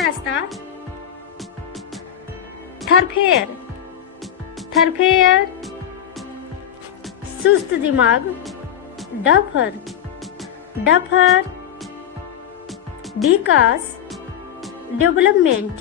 रास्ता, थरफेयर, थरफेयर, सुस्त दिमाग, डफर, डफर, विकास, डेवलपमेंट,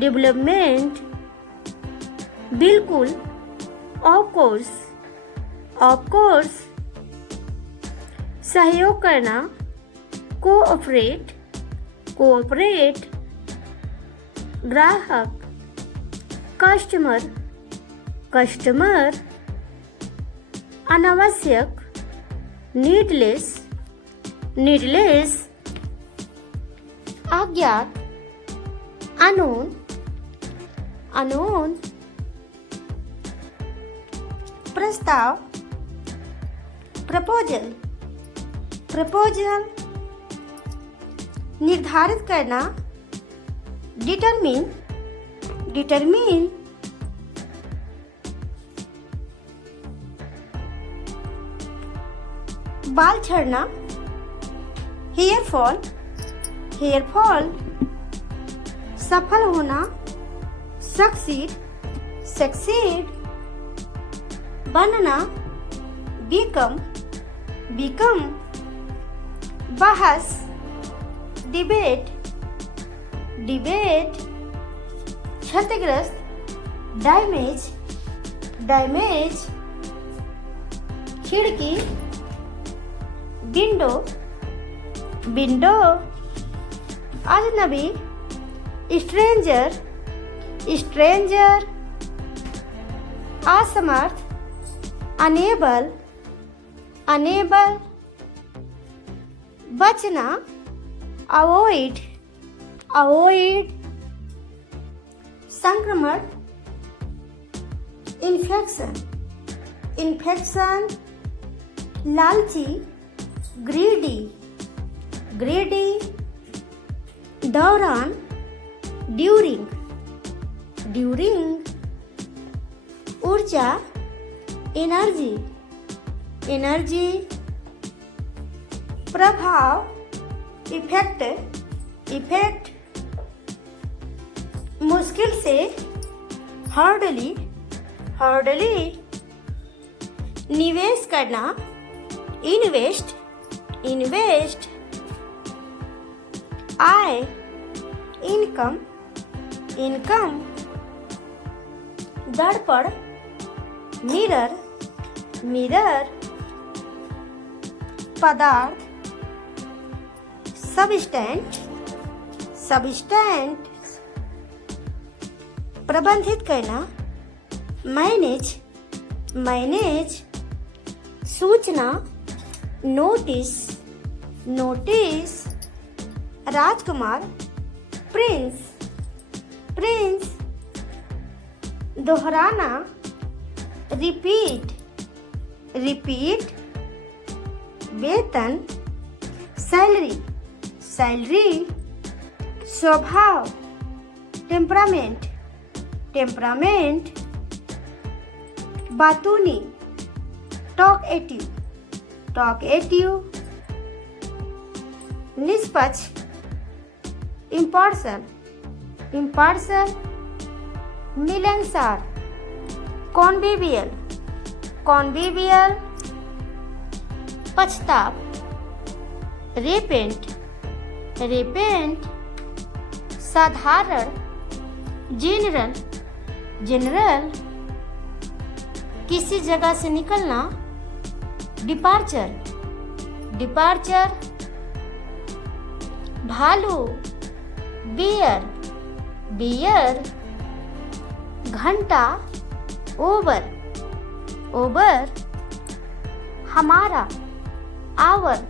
डेवलपमेंट, बिल्कुल, ऑफ कोर्स, ऑफ कोर्स, सहयोग करना, कोऑपरेट, कोऑपरेट, ग्राहक, कस्टमर, कस्टमर, अनावश्यक, नीडलेस, नीडलेस, अज्ञात, अनोन, अनोन, प्रस्ताव, प्रपोजल, प्रपोजल, निर्धारित करना, डिटरमिन, डिटरमिन, बाल झड़ना, हेयर फॉल, हेयर फॉल, सफल होना, सक्सीड, सक्सीड, बनना, बिकम, बिकम, बहस, डिबेट, डिबेट, क्षतिग्रस्त, डैमेज, डैमेज, खिड़की, विंडो, विंडो, अजनबी, स्ट्रेंजर, स्ट्रेंजर, असमर्थ, अनेबल, अनेबल, बचना, अवॉइड, अवॉइड, संक्रमण, इन्फेक्शन, इन्फेक्शन, लालची, ग्रीडी, ग्रीडी, दौरान, ड्यूरिंग, ड्यूरिंग, ऊर्जा, एनर्जी, एनर्जी, प्रभाव, इफेक्ट, इफेक्ट, मुश्किल से, हार्डली, हार्डली, निवेश करना, इन्वेस्ट, इन्वेस्ट, आय, इनकम, इनकम, दर्पण, मिरर, मिरर, पदार्थ, सबस्टेंट, सबस्टेंट, प्रबंधित करना, मैनेज, मैनेज, सूचना, नोटिस, नोटिस, राजकुमार, प्रिंस, प्रिंस, दोहराना, रिपीट, रिपीट, वेतन, सैलरी, सैलरी, स्वभाव, टेम्परामेंट, टेम्परामेंट, बातूनी, टॉकएटिव, टॉकएटिव, निष्पक्ष, इम्पार्शल, इम्पार्शल, मिलनसार, कॉन्विवियल, कॉन्विवियल, पछताव, रेपेंट, रेपेंट, साधारण, जनरल, जनरल, किसी जगह से निकलना, डिपार्चर, डिपार्चर, भालू, बियर, बियर, घंटा, ओवर, ओवर, हमारा, आवर,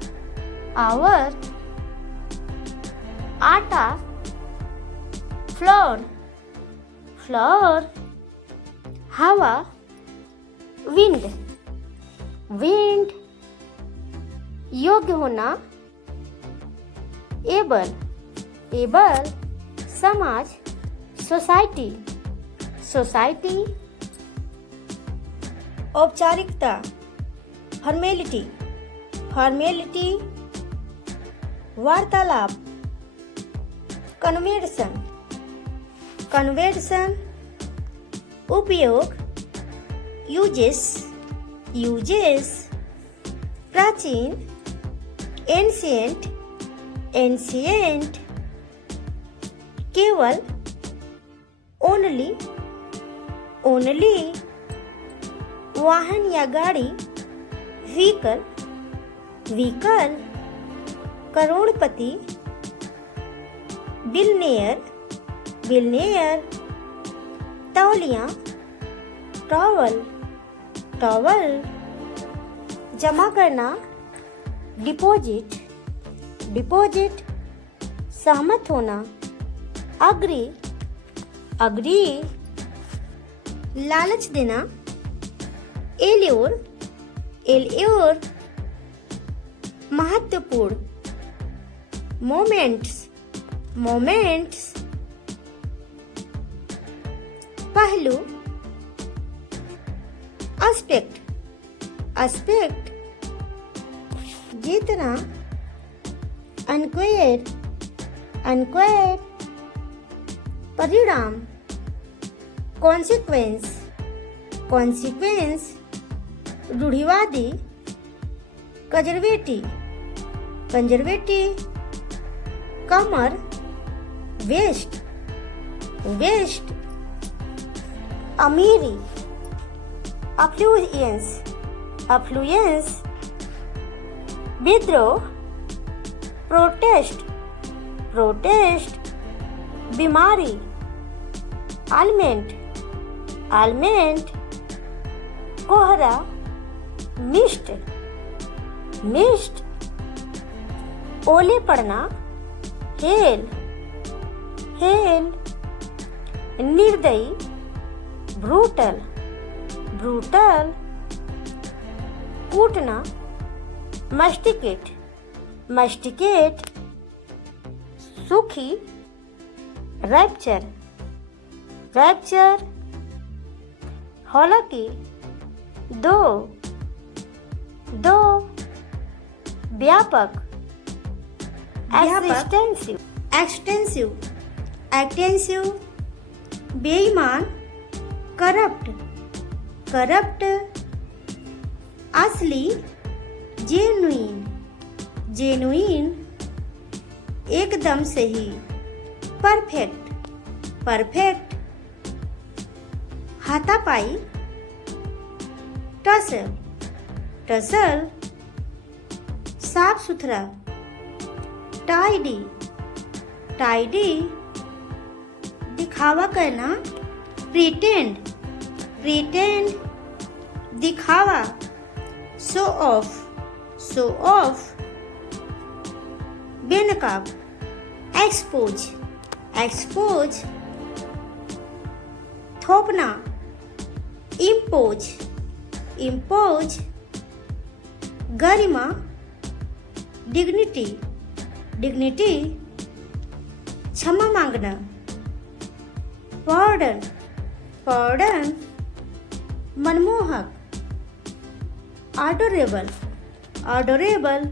आवर, आटा, फ्लोर, फ्लोर, हवा, विंड, विंड, योग्य होना, एबल, एबल, समाज, सोसाइटी, सोसाइटी, औपचारिकता, फॉर्मेलिटी, फॉर्मेलिटी, वार्तालाप, कन्वर्सन, कन्वर्सन उपयोग, यूजेस, यूजेस प्राचीन, एंशिएंट, एंशिएंट केवल, ओनली, ओनली वाहन या गाड़ी, व्हीकल, व्हीकल करोड़पति, बिलनेयर, बिलनेयर तौलिया, टॉवल, टॉवल जमा करना, डिपॉजिट, डिपॉजिट सहमत होना, अग्री, अग्री लालच देना, एल्योर, एल्योर महत्वपूर्ण, मोमेंट्स, मोमेंट्स पहलू, एस्पेक्ट, एस्पेक्ट जीतना, अनक्वेयर, अनक्वेयर परिणाम, कॉन्सिक्वेंस, कॉन्सिक्वेंस रूढ़िवादी, कंजर्वेटिव, कंजर्वेटिव कमर, वेस्ट, वेस्ट अमीरी, अफ्लुएंस, अफ्लुएंस विद्रोह, प्रोटेस्ट, प्रोटेस्ट बीमारी, आलमेंट, आलमेंट कोहरा, मिस्ट, मिस्ट ओले पड़ना, हेल, हेल निर्दयी, ब्रूटल, ब्रूटल कूटना, मस्टिकेट, मस्टिकेट सुखी, रैप्चर, रैप्चर हालांकि, दो, दो व्यापक, एक्सटेंसिव, एक्सटेंसिव, एक्सटेंसिव बेईमान, करप्ट, करप्ट असली, जेन्युइन, जेन्युइन एकदम सही, परफेक्ट, परफेक्ट हाथापाई, टसल, टसल साफ सुथरा, टाइडी, टाइडी दिखावा करना, प्रिटेंड, प्रिटेंड दिखावा, शो ऑफ, शो ऑफ बेनकाब, एक्सपोज, एक्सपोज थोपना, इम्पोज, इम्पोज गरिमा, डिग्निटी, डिग्निटी क्षमा मांगना, पॉर्डन, पॉर्डन मनमोहक, ऑडोरेबल, ऑडोरेबल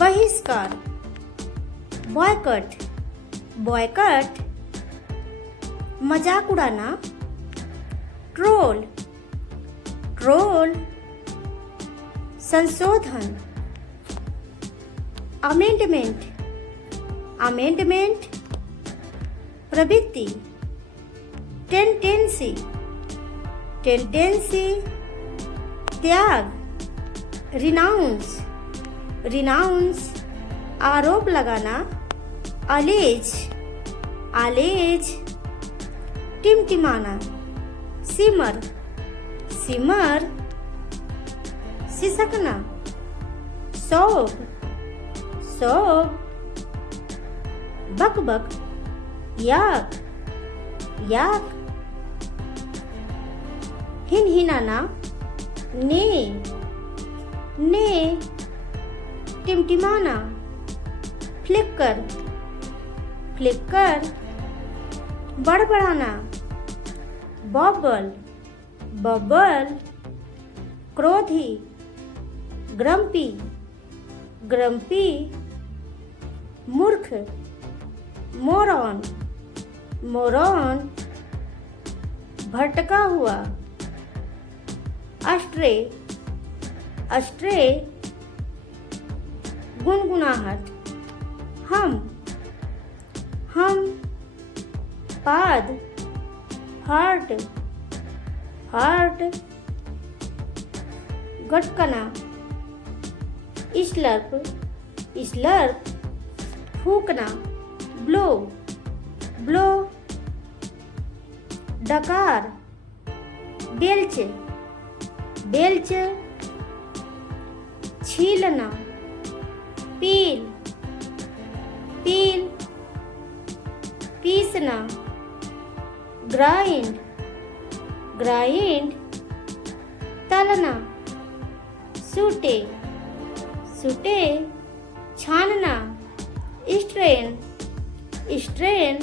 बहिष्कार, बॉयकट, बॉयकट मजाक उड़ाना, ट्रोल, ट्रोल संशोधन, अमेंडमेंट, अमेंडमेंट प्रवृत्ति, टेंडेंसी, टेंडेंसी त्याग, रिनाउंस, रिनाउंस आरोप लगाना, अलेज, अलेज टिमटिमाना, सिमर, सिमर सिसकना, सौग, सौग बकबक, याक, याक हिनहिनाना, ने, ने टिमटिमाना, फ्लिकर, फ्लिकर बड़बड़ाना, बबल, बबल क्रोधी, ग्रम्पी, ग्रम्पी मूर्ख, मोरॉन, मोरॉन, भटका हुआ। अस्ट्रे, अस्ट्रे, गुनगुनाहट। हम, पाद, हार्ट, हार्ट, गटकना। स्लर्प, स्लर्प, फूकना। ब्लो, ब्लो, डकार। बेल्च, बेल्च, छीलना। पील, पील, पीसना। ग्राइंड, ग्राइंड, तलना। सूटे, सूटे, छानना। स्ट्रेन, स्ट्रेन,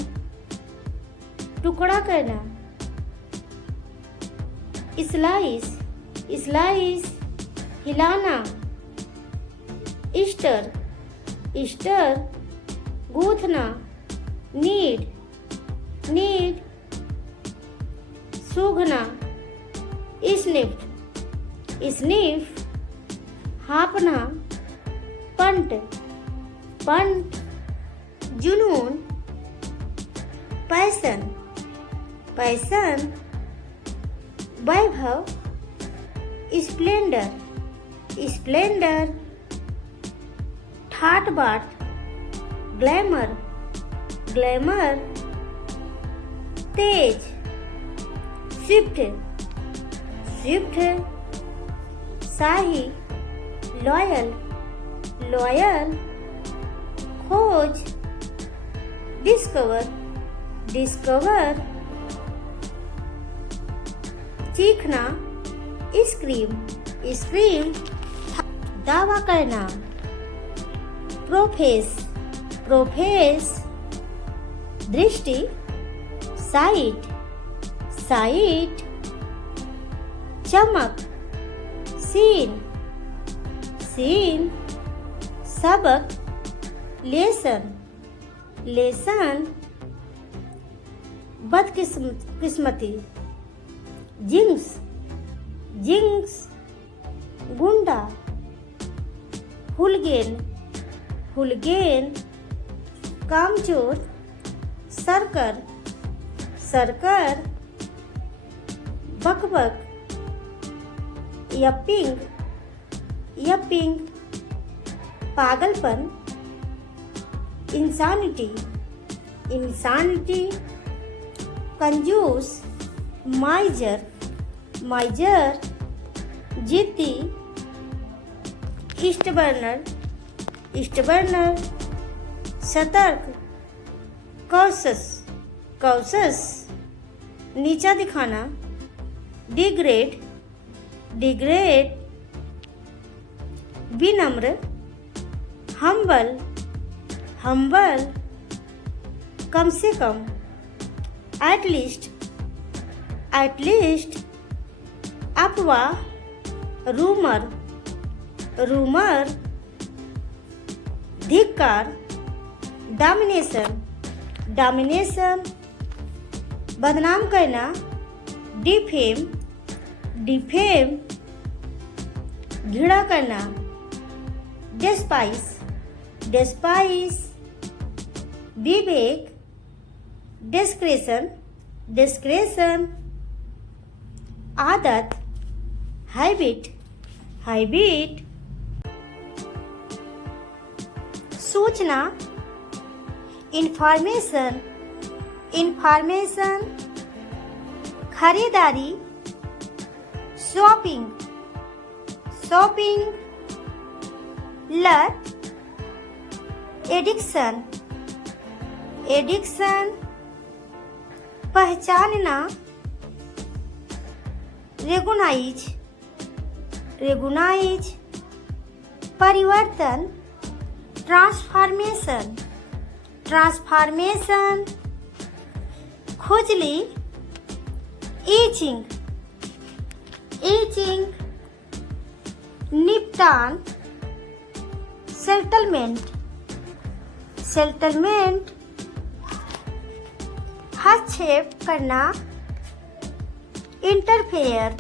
टुकड़ा करना। स्लाइस, स्लाइस, हिलाना। ईस्टर, ईस्टर, गूंथना। नीड, नीड, सूंघना। स्निफ्ट, स्निफ, हाँपना। पंट, पंट, जुनून। पैसन, पैसन, वैभव। स्प्लेंडर, स्प्लेंडर, ठाट बाट। ग्लैमर, ग्लैमर, तेज। स्विफ्ट, स्विफ्ट, शाही। लॉयल, लॉयल, खोज। डिस्कवर, डिस्कवर, चीखना। स्क्रीम, स्क्रीम, दावा करना। प्रोफेस, प्रोफेस, दृष्टि। साइट, साइट, चमक। सीन, सीन, सबक। लेसन, लेसन, बदकिस्मती। जिंक्स, जिंक्स, गुंडा। हुलगेन, हुलगेन, कामचोर। सरकर, सरकर, बकबक। यपिंग, यपिंग, पागलपन। इंसानिटी, इंसानिटी, कंजूस। माइजर, माइजर, जिद्दी। ईस्टबर्नर, ईस्टबर्नर, सतर्क। कॉशस, कॉशस, नीचा दिखाना। डिग्रेड, डिग्रेड, विनम्र। हम्बल, हम्बल, कम से कम। एटलीस्ट, एटलीस्ट, अफवाह। रूमर, रूमर, धिक्कार। डोमिनेशन, डोमिनेशन, बदनाम करना। डिफेम, डिफेम, घृणा करना। डेस्पाइस, डेस्पाइस, विवेक। डिस्क्रेशन, डिस्क्रेशन, आदत। हैबिट, हैबिट, सूचना। इंफॉर्मेशन, इंफॉर्मेशन, खरीदारी। शॉपिंग, शॉपिंग, लत। एडिक्शन, एडिक्शन, पहचानना। रेगुनाइज, रेगुनाइज, परिवर्तन। ट्रांसफॉर्मेशन, ट्रांसफॉर्मेशन, खुजली। ईचिंग, ईचिंग, निपटान। सेटलमेंट, सेटलमेंट, हस्तक्षेप करना, इंटरफेयर,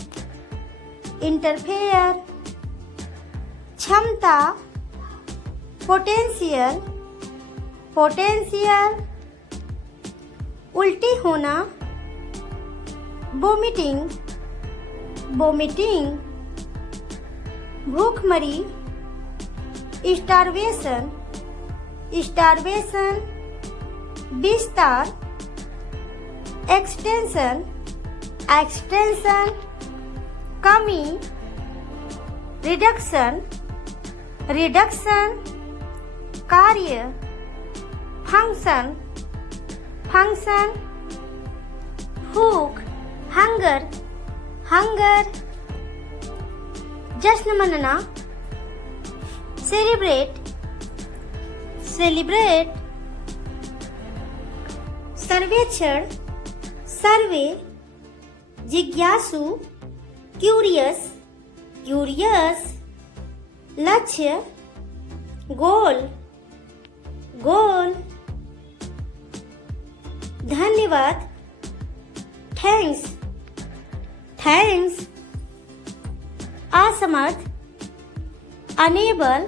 इंटरफेयर। क्षमता, पोटेंशियल, पोटेंशियल। उल्टी होना, वोमिटिंग, वोमिटिंग। भूखमरी, स्टारवेशन, स्टारवेशन। विस्तार, एक्सटेंशन, एक्सटेंशन। कमी, रिडक्शन, रिडक्शन। कार्य, फंक्शन, फंक्शन। भूख, हंगर, हंगर। जश्न मनाना, सेलिब्रेट, सेलिब्रेट। सर्वेक्षण, सर्वे। जिज्ञासु, क्यूरियस, क्यूरियस। लक्ष्य, गोल, गोल। धन्यवाद, थैंक्स, थैंक्स। असमर्थ, अनेबल,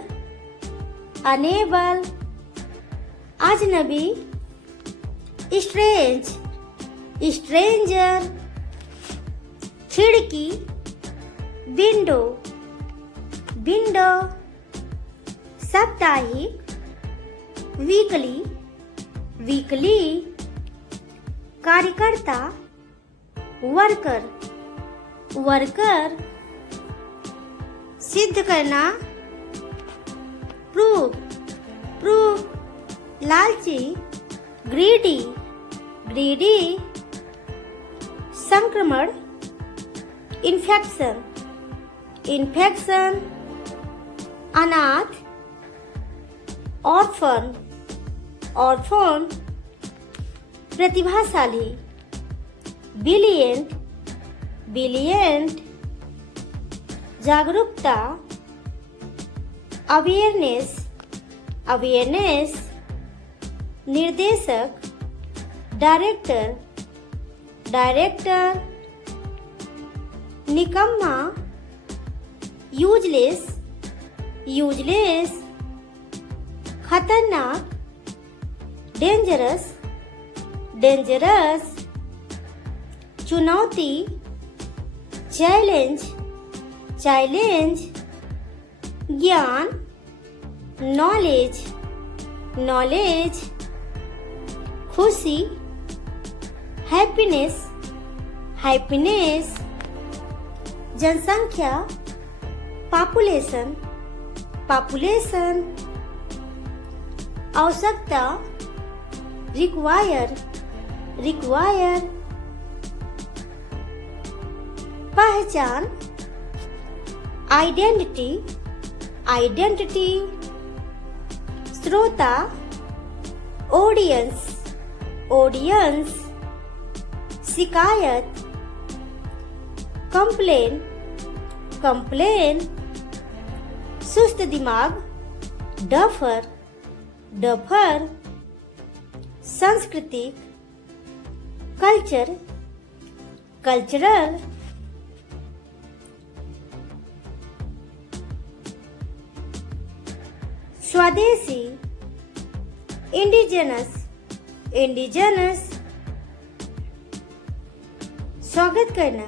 अनेबल। अजनबी, स्ट्रेंज, स्ट्रेंजर। खिड़की, विंडो, विंडो। साप्ताहिक, वीकली, वीकली। कार्यकर्ता, वर्कर, वर्कर। सिद्ध करना, प्रूव, प्रूव। लालची, ग्रीडी, ग्रीडी। संक्रमण, इन्फेक्शन, इन्फेक्शन। अनाथ, ऑर्फन, ऑर्फन। प्रतिभाशाली, बिलियंट, बिलियंट। जागरूकता, अवेयरनेस, अवेयरनेस। निर्देशक, डायरेक्टर, डायरेक्टर। निकम्मा, यूजलेस, यूजलेस। खतरनाक, डेंजरस, डेंजरस। चुनौती, चैलेंज, चैलेंज। ज्ञान, नॉलेज, नॉलेज। खुशी, हैप्पीनेस, हैप्पीनेस। जनसंख्या, पॉपुलेशन, पॉपुलेशन। आवश्यकता, रिक्वायर, रिक्वायर। पहचान, आइडेंटिटी, आइडेंटिटी। श्रोता, ऑडियंस, ऑडियंस। शिकायत, कंप्लेन, कंप्लेन। सुस्त दिमाग, डफर, डफर। सांस्कृतिक, कल्चर, कल्चरल। स्वदेशी, इंडिजिनस, इंडिजिनस। स्वागत करना,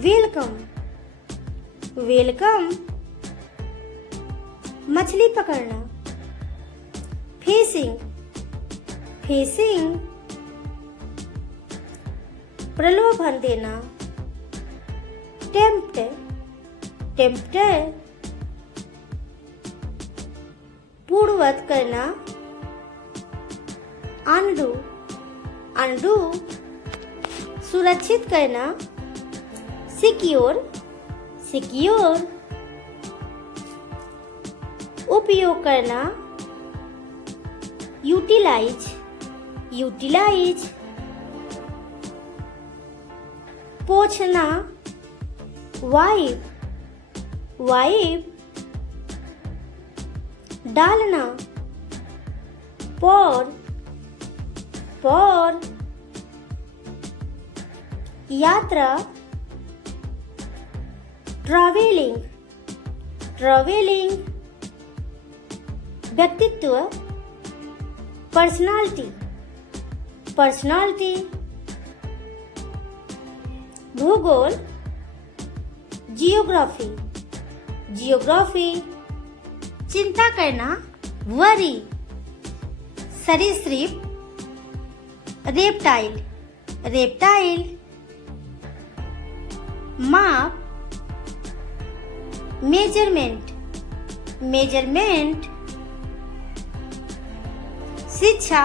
वेलकम, वेलकम। मछली पकड़ना, फिशिंग, फिशिंग। प्रलोभन देना, टेम्प्ट, टेम्प्ट। पूर्ववत करना, अनडू, अनडू। सुरक्षित करना, सिक्योर, सिक्योर। उपयोग करना, यूटिलाइज, यूटिलाइज। पोंछना, वाइप, वाइप। डालना, पौर, for यात्रा ट्रैवलिंग व्यक्तित्व पर्सनालिटी भूगोल जियोग्राफी चिंता करना वरी सरीसृप रेप्टाइल माप मेजरमेंट शिक्षा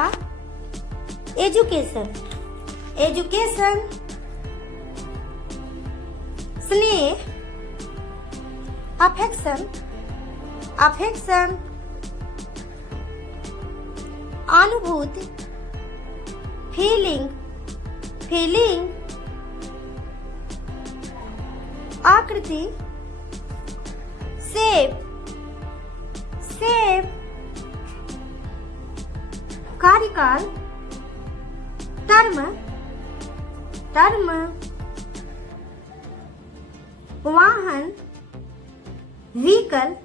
एजुकेशन स्नेह अफेक्शन अनुभूति फीलिंग आकृति शेप कार्यकाल टर्म वाहन व्हीकल